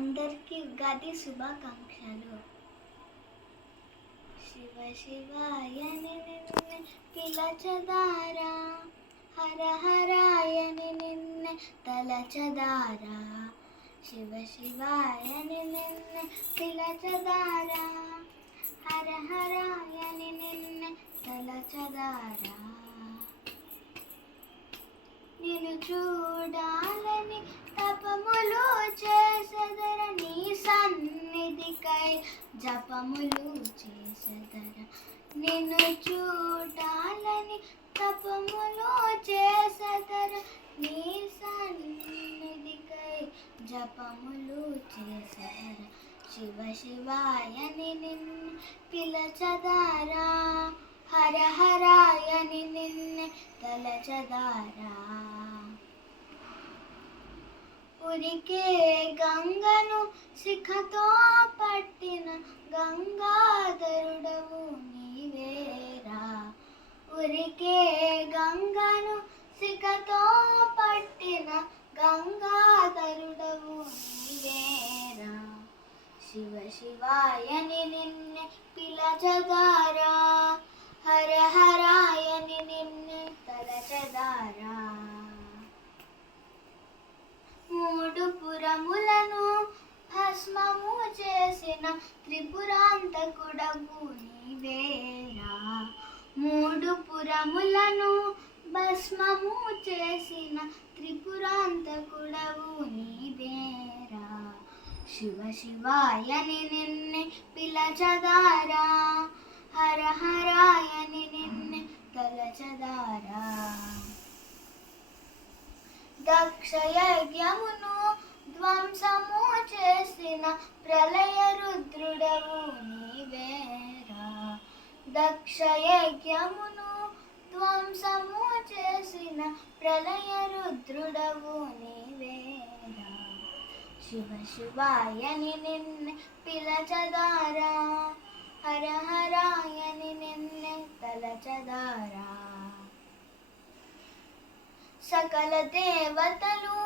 అందరికీ ఉగాది శుభాకాంక్షలు. శివ శివాయని నిన్నే పిలచదారా, హర హరాయని నిన్నే తలచదారా. శివ శివాయని నిన్నే పిలచదారా, హర హరాయని నిన్నే తలచదారా. నిన్ను చూడాలని తపములు చేసెదర, నీ సన్నిధికై జపములు చేసెదర. నిన్ను చూడాలని తపములు చేసెదర, నీ సన్నిధికై జపములు చేసెదర. శివ శివాయని నిన్ను పిలచదారా, హర హరాయని నిన్నే తలచదారా. ఉరికే గంగను శిఖతో పట్టిన గంగాధరుడవు నీవేరా. ఉరికే గంగను శిఖతో పట్టిన గంగాధరుడవు నీవేరా. శివ శివాయని నిన్నే పిలచదారా, హర హరాయని నిన్నే తలచదారా. మూడు పురములను భస్మము చేసిన త్రిపురాంతకుడవు నీవేరా. మూడు పురములను భస్మము చేసిన త్రిపురాంతకుడవు నీవేరా. శివ శివాయని నిన్నే పిలచదారా, హర హరాయని నిన్నే తలచదారా. దక్షయజ్ఞమును ధ్వంసము చేసిన ప్రళయ రుద్రుడవు నీవేరా. దక్షయజ్ఞమును ధ్వంసము చేసిన ప్రళయ రుద్రుడవు నీవేరా. శివ శివాయని నిన్నే పిలచదారా, హర హరాయని నిన్నే తలచదారా. సకల దేవతలు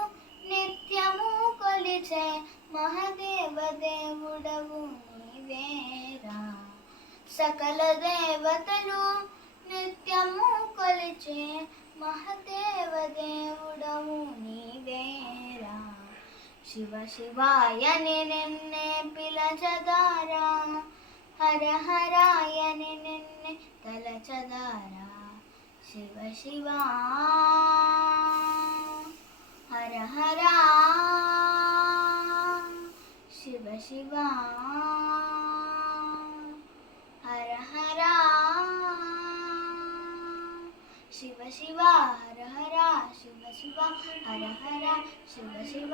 నిత్యము కొలిచే మహదేవ దేవుడవు నీవేరా. సకల దేవతలు నిత్యము కొలిచే మహదేవ దేవుడవు నీవేరా. శివ శివాయని నిన్నే పిలచదారా, హర హరాయని నిన్నే తలచదారా. శివ శివా హర హరా, శివ శివా హర హరా, శివ శివ హర హర, శివ శివ హర హర, శివ శివ